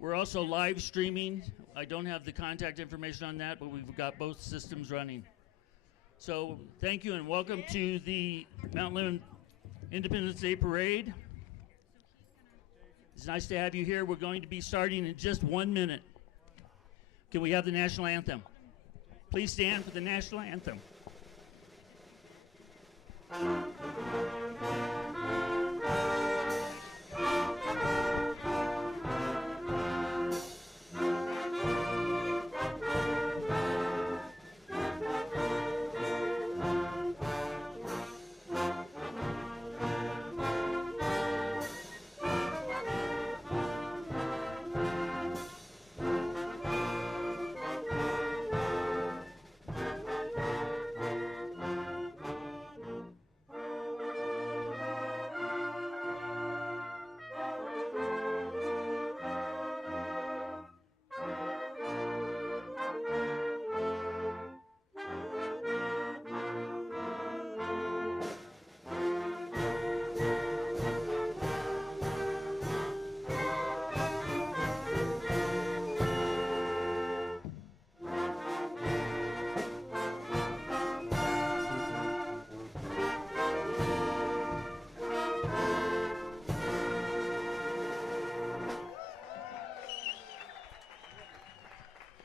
We're also live streaming. I don't have the contact information on that, but we've got both systems running. So thank you and welcome to the Mount Lemmon Independence Day Parade. It's nice to have you here. We're going to be starting in just 1 minute. Can we have the national anthem? Please stand for the national anthem.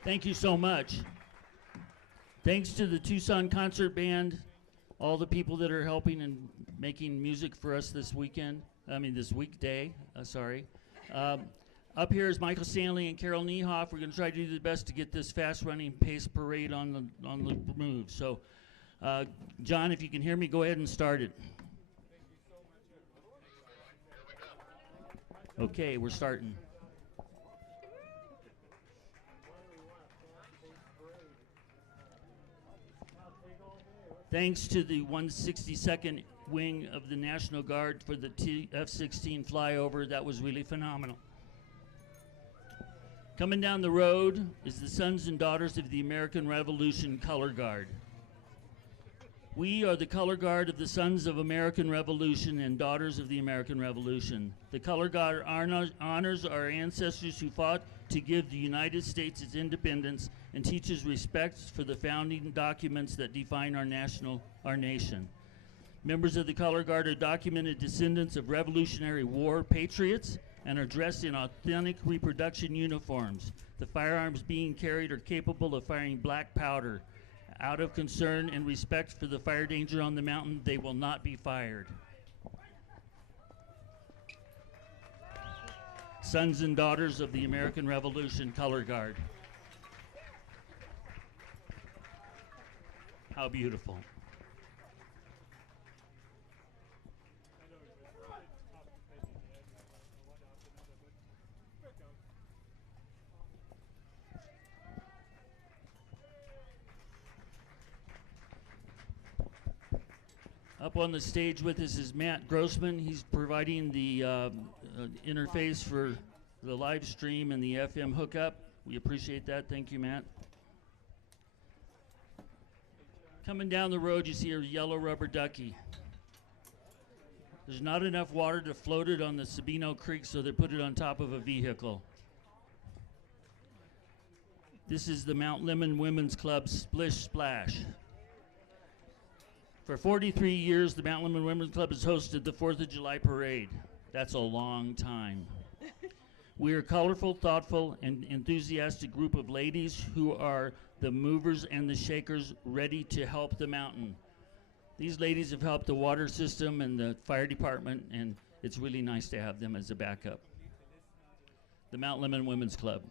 Thank you so much. Thanks to the Tucson Concert Band, all the people that are helping and making music for us this weekend. This weekday. Sorry. Up here is Michael Stanley and Carol Niehoff. We're going to try to do the best to get this fast-running pace parade on the move. So, John, if you can hear me, go ahead and start it. Okay, we're starting. Thanks to the 162nd Wing of the National Guard for the F-16 flyover. That was really phenomenal. Coming down the road is the Sons and Daughters of the American Revolution Color Guard. We are the Color Guard of the Sons of American Revolution and Daughters of the American Revolution. The Color Guard honors our ancestors who fought to give the United States its independence and teaches respect for the founding documents that define our nation. Members of the Color Guard are documented descendants of Revolutionary War patriots and are dressed in authentic reproduction uniforms. The firearms being carried are capable of firing black powder. Out of concern and respect for the fire danger on the mountain, they will not be fired. Sons and Daughters of the American Revolution Color Guard. How beautiful. Up on the stage with us is Matt Grossman. He's providing the interface for the live stream and the FM hookup. We appreciate that. Thank you, Matt. Coming down the road, you see a yellow rubber ducky. There's not enough water to float it on the Sabino Creek, so they put it on top of a vehicle. This is the Mount Lemmon Women's Club Splish Splash. For 43 years, the Mount Lemmon Women's Club has hosted the 4th of July Parade. That's a long time. We are a colorful, thoughtful, and enthusiastic group of ladies who are the movers and the shakers ready to help the mountain. These ladies have helped the water system and the fire department, and it's really nice to have them as a backup. The Mount Lemmon Women's Club.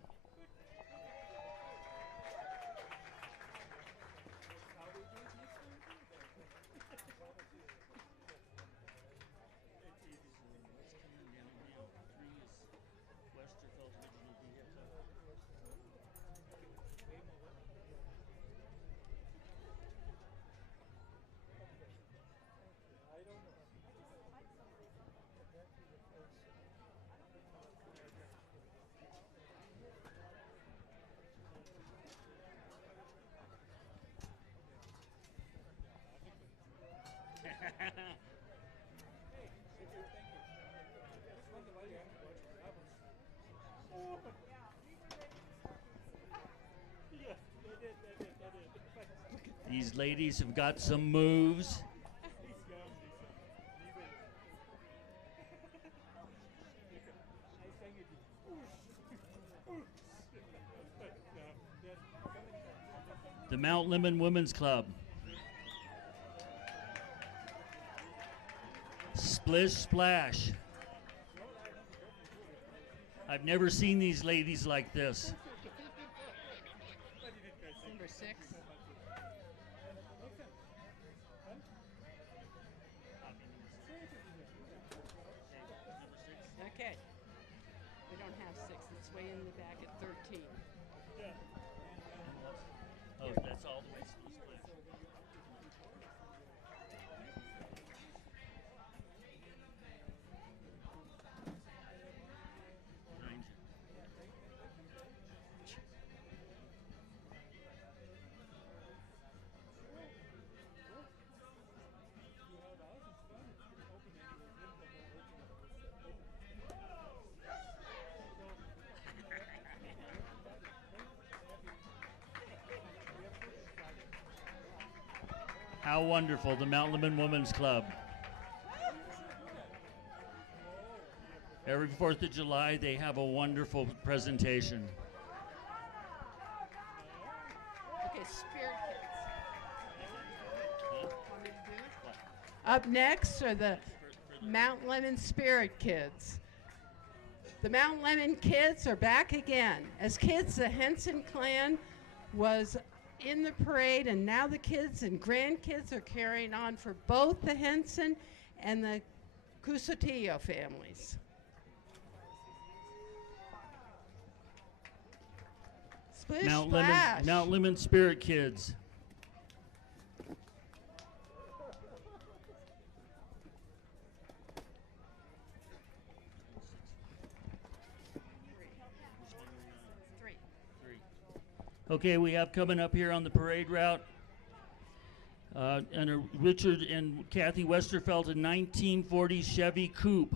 These ladies have got some moves. The Mount Lemmon Women's Club. Splish Splash. I've never seen these ladies like this. Number 6. Okay. We don't have 6. It's way in the back at 13. Oh, that's all the way split. How wonderful, the Mount Lemmon Women's Club. Every 4th of July, they have a wonderful presentation. Okay, Spirit Kids. Want me to do it? Up next are the Mount Lemmon Spirit Kids. The Mount Lemmon Kids are back again. As kids, the Henson clan was in the parade, and now the kids and grandkids are carrying on for both the Henson and the Cusotillo families. Splish Splash. Mount Lemmon Spirit Kids. Okay, we have coming up here on the parade route and a Richard and Kathy Westerfeld, a 1940 Chevy Coupe.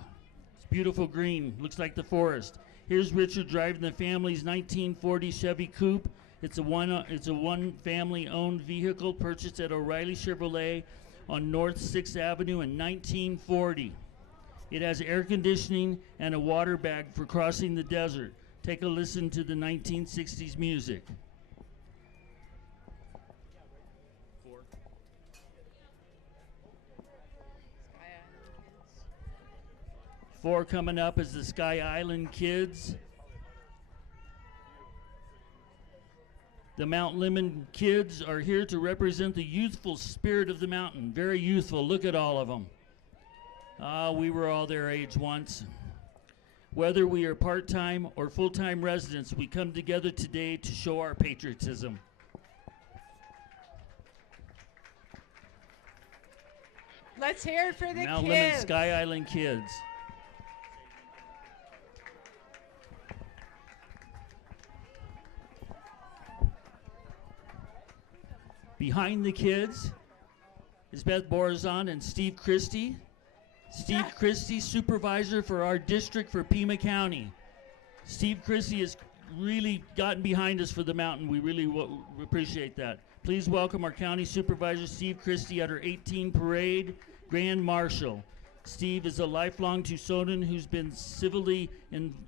It's beautiful green, looks like the forest. Here's Richard driving the family's 1940 Chevy Coupe. It's a one family owned vehicle purchased at O'Reilly Chevrolet on North 6th Avenue in 1940. It has air conditioning and a water bag for crossing the desert. Take a listen to the 1960s music. 4 coming up is the Sky Island Kids. The Mount Lemmon Kids are here to represent the youthful spirit of the mountain. Very youthful. Look at all of them. We were all their age once. Whether we are part-time or full-time residents, we come together today to show our patriotism. Let's hear it for the Mount kids. Lemmon Sky Island Kids. Behind the kids is Beth Borazon and Steve Christie. Steve Christie, supervisor for our district for Pima County. Steve Christie has really gotten behind us for the mountain. We really appreciate that. Please welcome our county supervisor, Steve Christie, at our 18 Parade Grand Marshal. Steve is a lifelong Tucsonan who's been civilly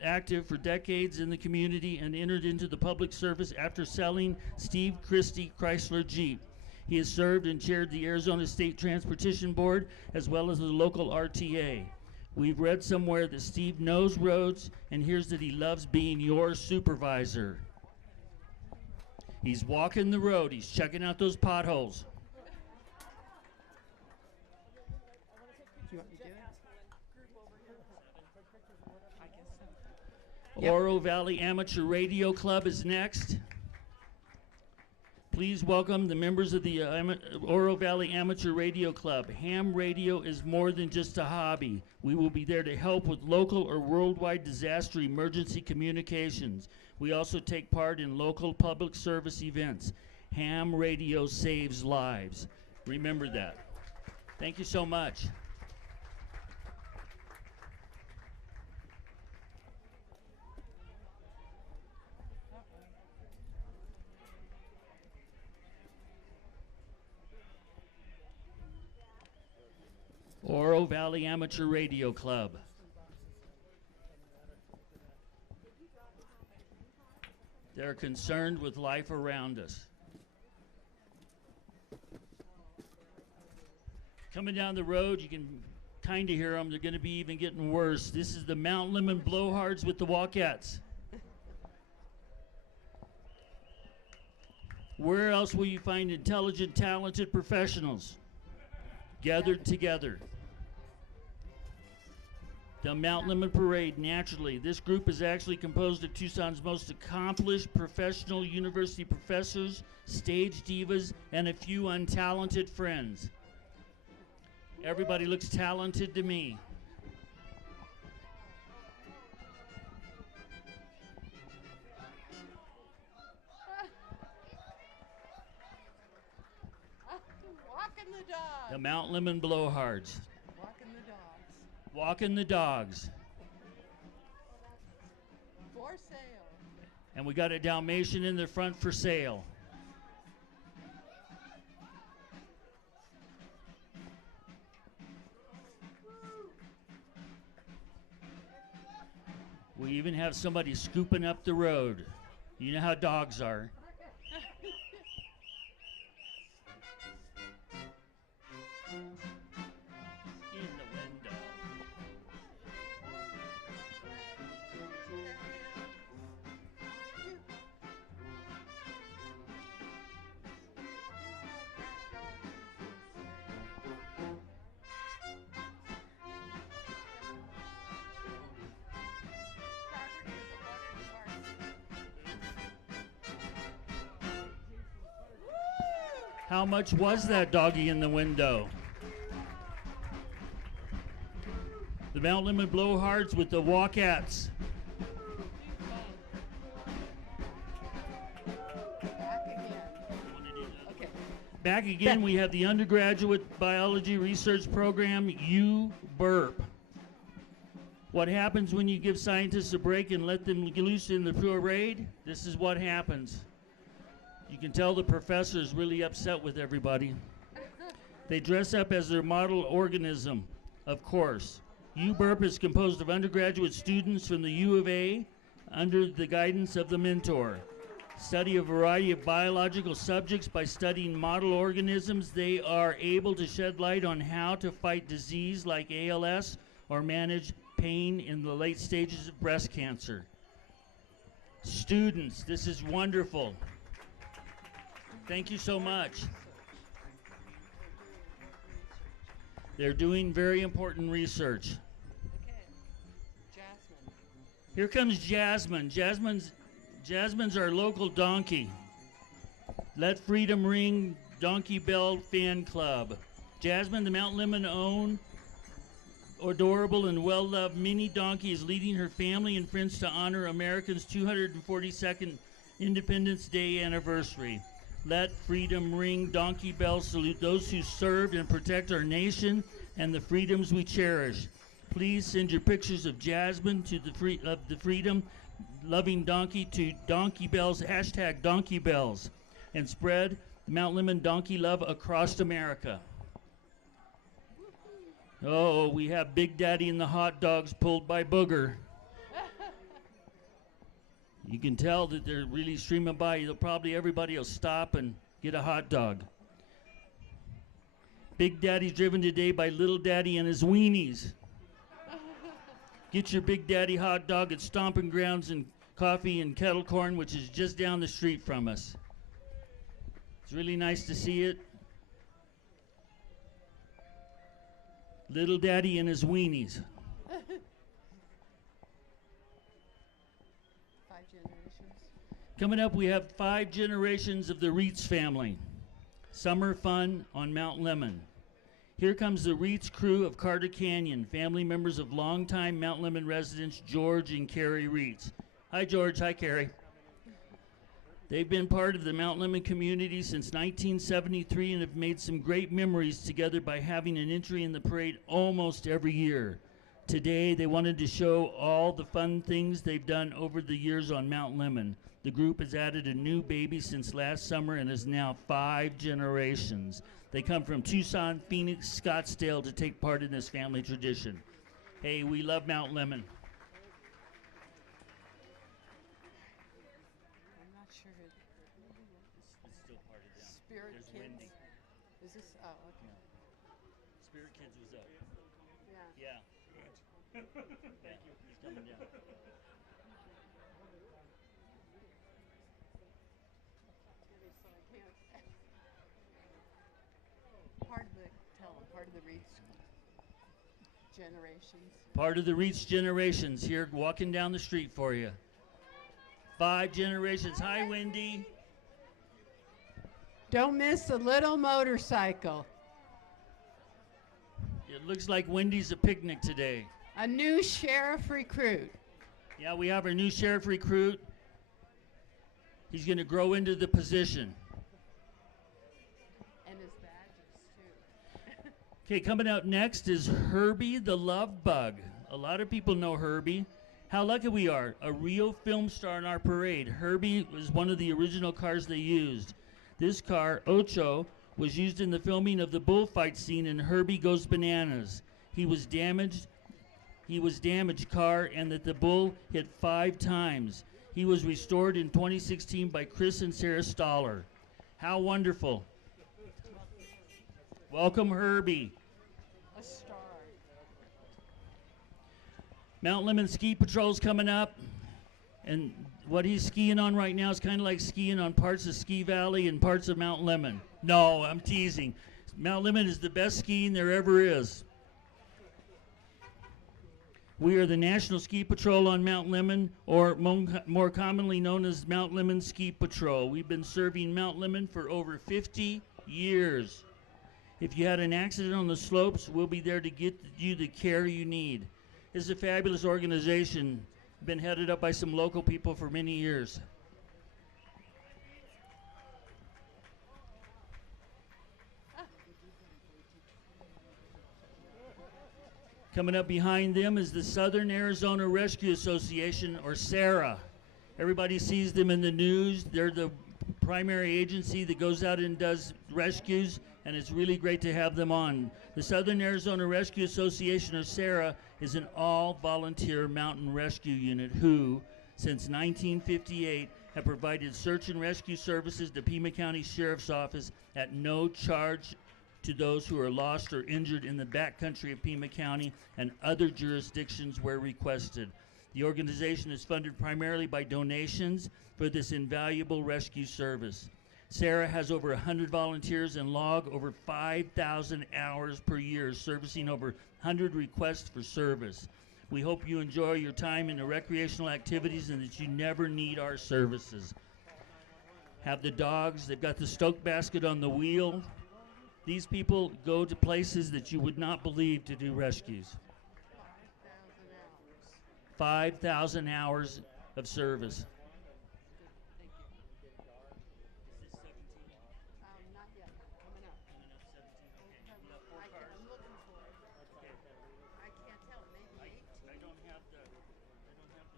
active for decades in the community and entered into the public service after selling Steve Christie Chrysler Jeep. He has served and chaired the Arizona State Transportation Board as well as the local RTA. We've read somewhere that Steve knows roads, and here's that he loves being your supervisor. He's walking the road. He's checking out those potholes. Do you want me to do it? I guess so. Oro Valley Amateur Radio Club is next. Please welcome the members of the Oro Valley Amateur Radio Club. Ham radio is more than just a hobby. We will be there to help with local or worldwide disaster emergency communications. We also take part in local public service events. Ham radio saves lives. Remember that. Thank you so much. Valley Amateur Radio Club. They're concerned with life around us. Coming down the road, you can kind of hear them. They're going to be even getting worse. This is the Mount Lemmon Blowhards with the Wildcats. Where else will you find intelligent, talented professionals gathered together? The Mount Lemmon Parade, naturally. This group is actually composed of Tucson's most accomplished professional university professors, stage divas, and a few untalented friends. Everybody looks talented to me. Walking the dog. The Mount Lemmon Blowhards. Walking the dogs. Walking the dogs. For sale. And we got a Dalmatian in the front for sale. We even have somebody scooping up the road. You know how dogs are. In the window. How much was that doggy in the window? The Mount Lemmon Blowhards with the Wildcats. Back again. Okay. Back again, we have the undergraduate biology research program, U-BURP. What happens when you give scientists a break and let them loose in the parade? This is what happens. You can tell the professor is really upset with everybody. They dress up as their model organism, of course. U-BURP is composed of undergraduate students from the U of A under the guidance of the mentor. Study a variety of biological subjects by studying model organisms. They are able to shed light on how to fight disease like ALS or manage pain in the late stages of breast cancer. Students, this is wonderful. Thank you so much. They're doing very important research. Okay. Jasmine. Here comes Jasmine. Jasmine's our local donkey. Let Freedom Ring Donkey Bell Fan Club. Jasmine, the Mount Lemmon owned, adorable and well-loved mini donkey, is leading her family and friends to honor America's 242nd Independence Day anniversary. Let Freedom Ring Donkey Bell salute those who served and protect our nation and the freedoms we cherish. Please send your pictures of Jasmine to the freedom loving donkey to Donkey Bells, hashtag Donkey Bells, and spread Mount Lemmon donkey love across America. Oh, we have Big Daddy and the hot dogs pulled by Booger. You can tell that they're really streaming by. Everybody will stop and get a hot dog. Big Daddy's driven today by Little Daddy and his weenies. Get your Big Daddy hot dog at Stomping Grounds and Coffee and Kettle Corn, which is just down the street from us. It's really nice to see it. Little Daddy and his weenies. 5 generations. Coming up, we have 5 generations of the Reitz family. Summer fun on Mount Lemmon. Here comes the Reitz crew of Carter Canyon, family members of longtime Mount Lemmon residents George and Carrie Reitz. Hi, George. Hi, Carrie. They've been part of the Mount Lemmon community since 1973 and have made some great memories together by having an entry in the parade almost every year. today they wanted to show all the fun things they've done over the years on Mount Lemmon. The group has added a new baby since last summer and is now 5 generations. They come from Tucson, Phoenix, Scottsdale to take part in this family tradition. Hey, we love Mount Lemmon. I'm not sure. It's still part of them. Spirit There's Kids. Wendy. Is this? Oh, okay. Spirit Kids was up. Yeah. Yeah. Thank you. He's coming down. Part of the Reach generations. Part of the Reach generations here walking down the street for you. 5 generations. Hi, Wendy. Don't miss the little motorcycle. It looks like Wendy's a picnic today. A new sheriff recruit. Yeah, we have our new sheriff recruit. He's going to grow into the position. And his badges, too. Okay, coming out next is Herbie the Love Bug. A lot of people know Herbie. How lucky we are. A real film star in our parade. Herbie was one of the original cars they used. This car, Ocho, was used in the filming of the bullfight scene in Herbie Goes Bananas. He was damaged car, and that the bull hit 5 times. He was restored in 2016 by Chris and Sarah Stoller. How wonderful. Welcome, Herbie. A star. Mount Lemmon Ski Patrol's coming up, and what he's skiing on right now is kind of like skiing on parts of Ski Valley and parts of Mount Lemmon. No, I'm teasing. Mount Lemmon is the best skiing there ever is. We are the National Ski Patrol on Mount Lemmon, or more commonly known as Mount Lemmon Ski Patrol. We've been serving Mount Lemmon for over 50 years. If you had an accident on the slopes, we'll be there to get you the care you need. It's a fabulous organization, been headed up by some local people for many years. Coming up behind them is the Southern Arizona Rescue Association, or SARA. Everybody sees them in the news. They're the primary agency that goes out and does rescues, and it's really great to have them on. The Southern Arizona Rescue Association, or SARA, is an all-volunteer mountain rescue unit who, since 1958, have provided search and rescue services to Pima County Sheriff's Office at no charge to those who are lost or injured in the backcountry of Pima County and other jurisdictions where requested. The organization is funded primarily by donations for this invaluable rescue service. SARA has over 100 volunteers and log over 5,000 hours per year, servicing over 100 requests for service. We hope you enjoy your time in the recreational activities and that you never need our services. Have the dogs, they've got the Stoke basket on the wheel. These people go to places that you would not believe to do rescues. 5,000 hours of service. Not yet. Coming up. I'm looking for it. I can't tell. Maybe 8. I don't have the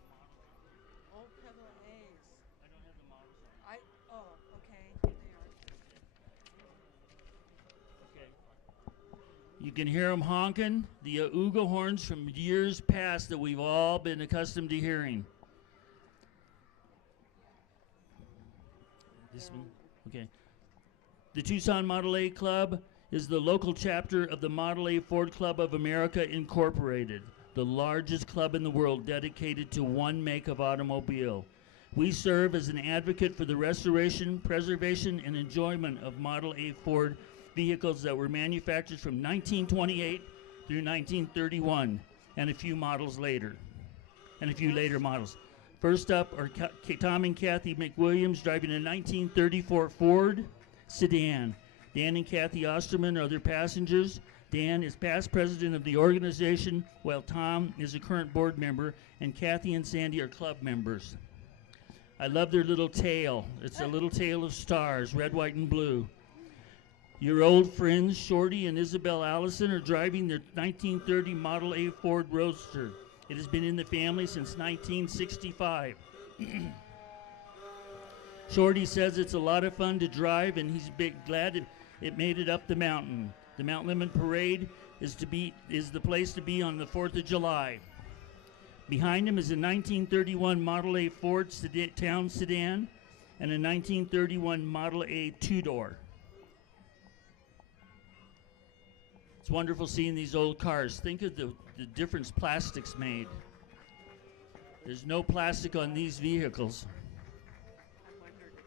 models. Old Pedal A's. I don't have the models on. Okay. Here they are. Okay. You can hear them honking, the Ooga horns from years past that we've all been accustomed to hearing. This one? Okay. The Tucson Model A Club is the local chapter of the Model A Ford Club of America Incorporated, the largest club in the world dedicated to one make of automobile. We serve as an advocate for the restoration, preservation, and enjoyment of Model A Ford vehicles that were manufactured from 1928 through 1931, and a few models later, and a few later models. First up are Tom and Kathy McWilliams driving a 1934 Ford sedan. Dan and Kathy Osterman are their passengers. Dan is past president of the organization, while Tom is a current board member, and Kathy and Sandy are club members. I love their little tail. It's a little tail of stars, red, white, and blue. Your old friends, Shorty and Isabel Allison, are driving their 1930 Model A Ford Roadster. It has been in the family since 1965. Shorty says it's a lot of fun to drive, and he's glad it made it up the mountain. The Mount Lemmon Parade is the place to be on the 4th of July. Behind him is a 1931 Model A Ford town sedan and a 1931 Model A two-door. It's wonderful seeing these old cars. Think of the difference plastics made. There's no plastic on these vehicles. I wondered if it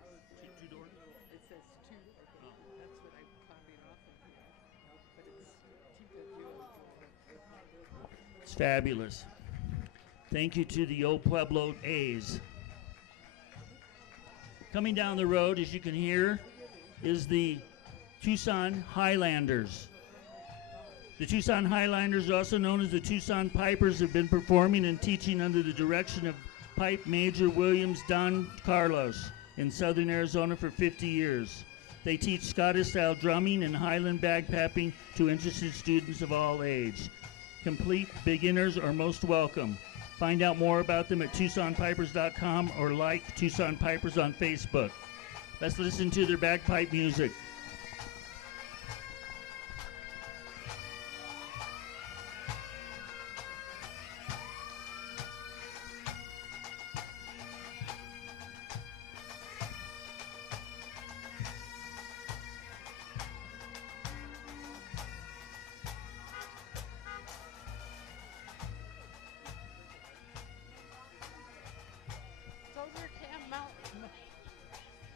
was two-door. It says two. Okay. That's what I copied off of here. But it's It's fabulous. Thank you to the Old Pueblo A's. Coming down the road, as you can hear, is the Tucson Highlanders. The Tucson Highlanders, also known as the Tucson Pipers, have been performing and teaching under the direction of Pipe Major Williams Don Carlos in southern Arizona for 50 years. They teach Scottish-style drumming and Highland bagpiping to interested students of all age. Complete beginners are most welcome. Find out more about them at TucsonPipers.com or like Tucson Pipers on Facebook. Let's listen to their bagpipe music.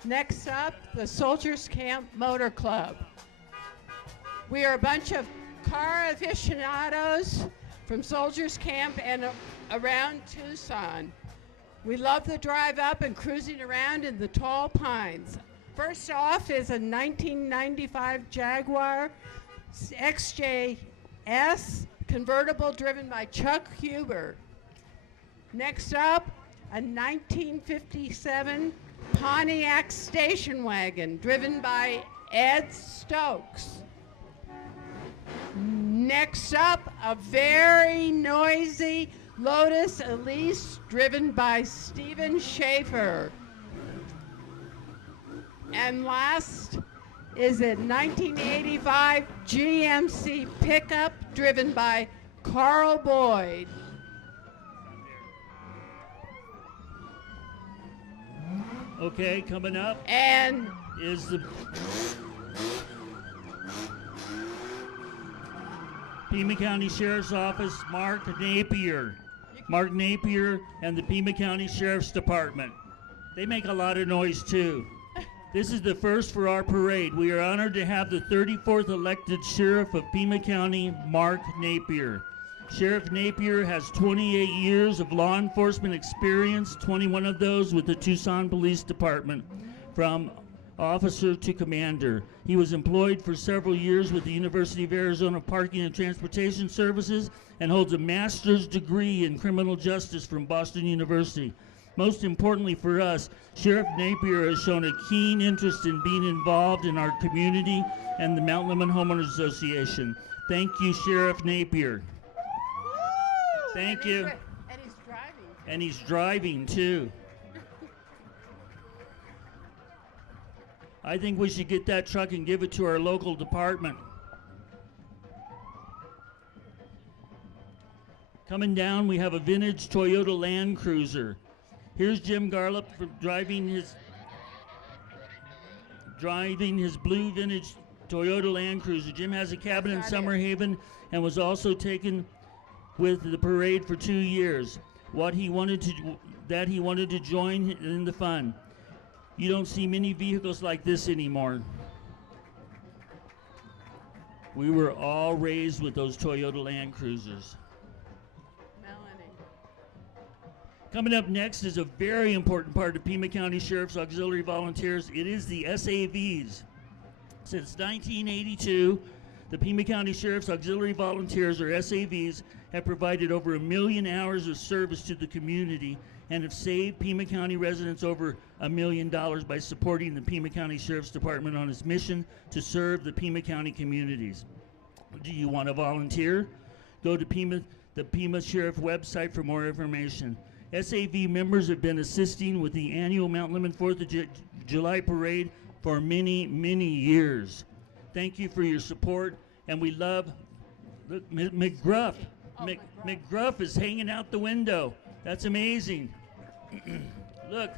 Next up, the Soldiers Camp Motor Club. We are a bunch of car aficionados from Soldiers Camp and around Tucson. We love the drive up and cruising around in the tall pines. First off is a 1995 Jaguar XJS convertible driven by Chuck Huber. Next up, a 1957 Pontiac station wagon driven by Ed Stokes. Next up, a very noisy Lotus Elise driven by Stephen Schaefer. And last is a 1985 GMC pickup driven by Carl Boyd. Okay, coming up And is the Pima County Sheriff's Office, Mark Napier. Mark Napier and the Pima County Sheriff's Department. They make a lot of noise too. This is the first for our parade. We are honored to have the 34th elected Sheriff of Pima County, Mark Napier. Sheriff Napier has 28 years of law enforcement experience, 21 of those with the Tucson Police Department, from officer to commander. He was employed for several years with the University of Arizona Parking and Transportation Services and holds a master's degree in criminal justice from Boston University. Most importantly for us, Sheriff Napier has shown a keen interest in being involved in our community and the Mount Lemmon Homeowners Association. Thank you, Sheriff Napier. Thank you. And he's driving. And he's driving too. I think we should get that truck and give it to our local department. Coming down, we have a vintage Toyota Land Cruiser. Here's Jim Garlop driving his blue vintage Toyota Land Cruiser. Jim has a cabin in Summer Haven and was also taken with the parade for 2 years. He wanted to join in the fun. You don't see many vehicles like this anymore. We were all raised with those Toyota Land Cruisers. Melanie. Coming up next is a very important part of Pima County Sheriff's Auxiliary Volunteers. It is the SAVs. Since 1982, the Pima County Sheriff's Auxiliary Volunteers, or SAVs, have provided over 1 million hours of service to the community and have saved Pima County residents over $1 million by supporting the Pima County Sheriff's Department on its mission to serve the Pima County communities. Do you want to volunteer? Go to the Pima Sheriff website for more information. SAV members have been assisting with the annual Mount Lemmon 4th of July parade for many, many years. Thank you for your support, and we love, look, McGruff. McGruff is hanging out the window. That's amazing. Look,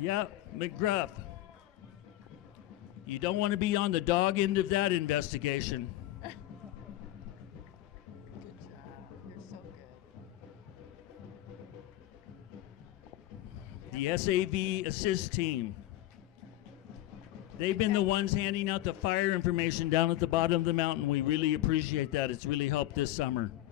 yeah, McGruff. You don't want to be on the dog end of that investigation. Good job. You're so good. The SAV Assist Team. They've been the ones handing out the fire information down at the bottom of the mountain. We really appreciate that. It's really helped this summer. Thank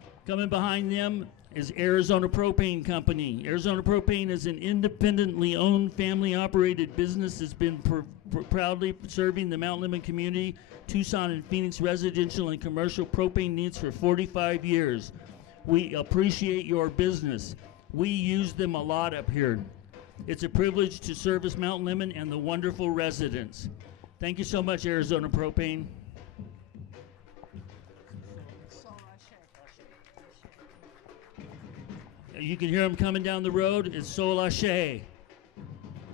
you. Coming behind them is Arizona Propane Company. Arizona Propane is an independently owned, family-operated business that's been proudly serving the Mount Lemmon community, Tucson and Phoenix residential and commercial propane needs for 45 years. We appreciate your business. We use them a lot up here. It's a privilege to service Mount Lemmon and the wonderful residents. Thank you so much, Arizona Propane. You can hear them coming down the road. It's Sol Ashe.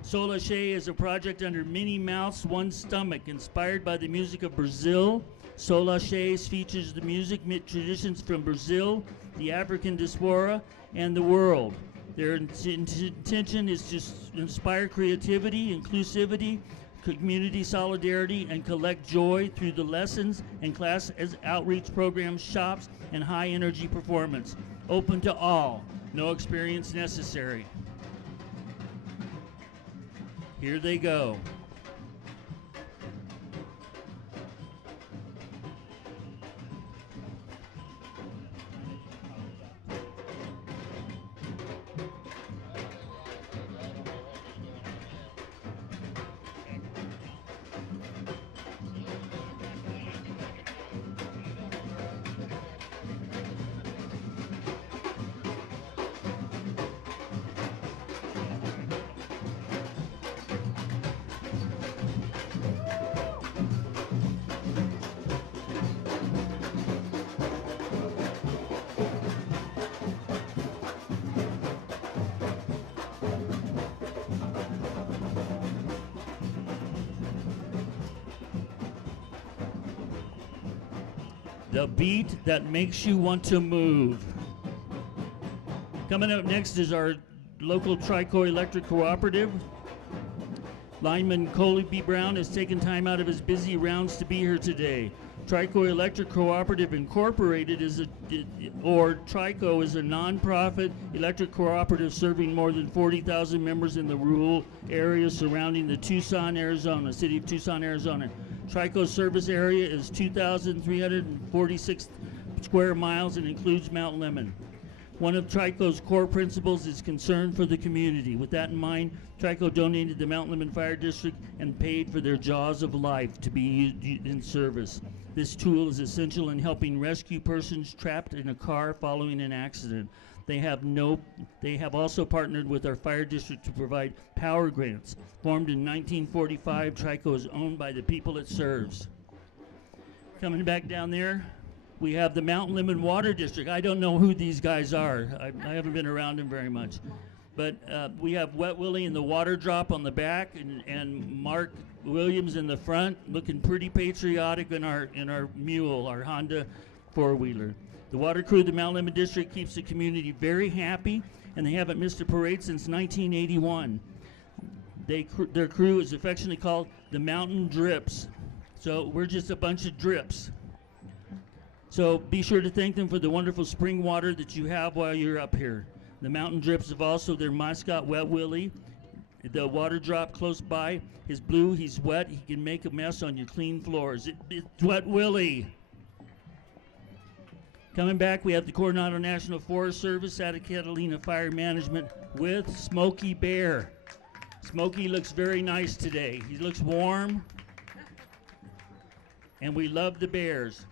Sol Ashe is a project under Many Mouths, One Stomach, inspired by the music of Brazil. Sol Ashe features the music traditions from Brazil, the African diaspora, and the world. Their intention is to inspire creativity, inclusivity, community solidarity, and collect joy through the lessons and class outreach programs, shops, and high-energy performance. Open to all. No experience necessary. Here they go. The beat that makes you want to move. Coming up next is our local Trico Electric Cooperative. Lineman Coley B. Brown has taken time out of his busy rounds to be here today. Trico Electric Cooperative Incorporated Trico is a nonprofit electric cooperative serving more than 40,000 members in the rural areas surrounding the city of Tucson, Arizona. Trico's service area is 2,346 square miles and includes Mount Lemmon. One of Trico's core principles is concern for the community. With that in mind, Trico donated the Mount Lemmon Fire District and paid for their Jaws of Life to be in service. This tool is essential in helping rescue persons trapped in a car following an accident. They have also partnered with our fire district to provide power grants. Formed in 1945, Trico is owned by the people it serves. Coming back down there, we have the Mount Lemmon Water District. I don't know who these guys are. I haven't been around them very much. But we have Wet Willie and the Water Drop on the back, and Mark Williams in the front, looking pretty patriotic in our mule, our Honda four-wheeler. The water crew of the Mount Lemmon District keeps the community very happy, and they haven't missed a parade since 1981. Their crew is affectionately called the Mountain Drips. So we're just a bunch of drips. So be sure to thank them for the wonderful spring water that you have while you're up here. The Mountain Drips have also their mascot, Wet Willie. The water drop close by is blue. He's wet. He can make a mess on your clean floors. It's Wet Willie. Coming back, we have the Coronado National Forest Service, Santa Catalina Fire Management with Smokey Bear. Smokey looks very nice today. He looks warm, and we love the bears.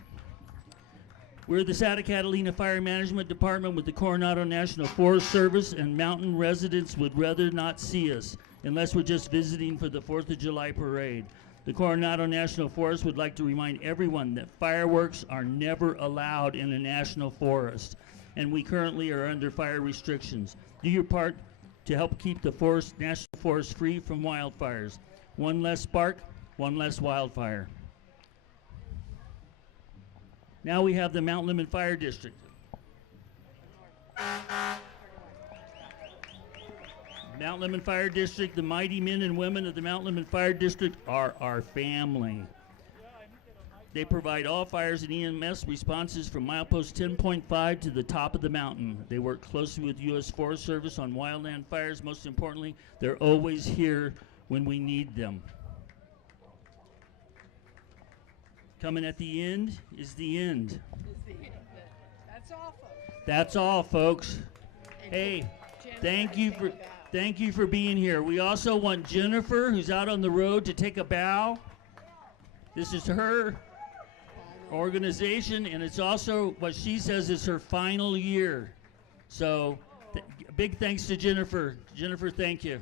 We're the Santa Catalina Fire Management Department with the Coronado National Forest Service, and mountain residents would rather not see us unless we're just visiting for the 4th of July parade. The Coronado National Forest would like to remind everyone that fireworks are never allowed in a national forest, and we currently are under fire restrictions. Do your part to help keep the national forest free from wildfires. One less spark, one less wildfire. Now we have the Mount Lemmon Fire District. Mount Lemmon Fire District, the mighty men and women of the Mount Lemmon Fire District are our family. They provide all fires and EMS responses from milepost 10.5 to the top of the mountain. They work closely with U.S. Forest Service on wildland fires. Most importantly, they're always here when we need them. Coming at the end is the end. That's all, folks. That's all, folks. Hey, thank you for being here. We also want Jennifer, who's out on the road, to take a bow. This is her organization, and it's also what she says is her final year. So big thanks to Jennifer. Jennifer, thank you.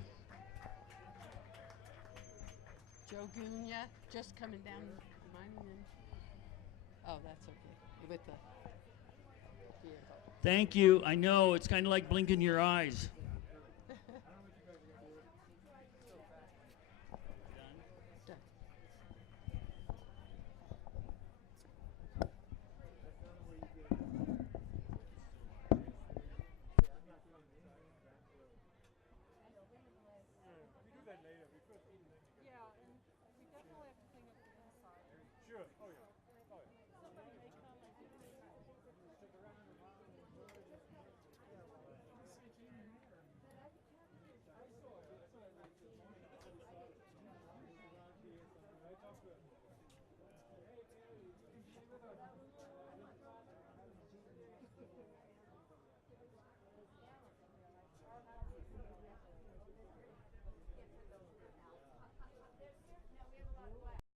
Joe Gunya, just coming down the monument. Oh, that's okay. With the vehicle. Thank you. I know, it's kind of like blinking your eyes.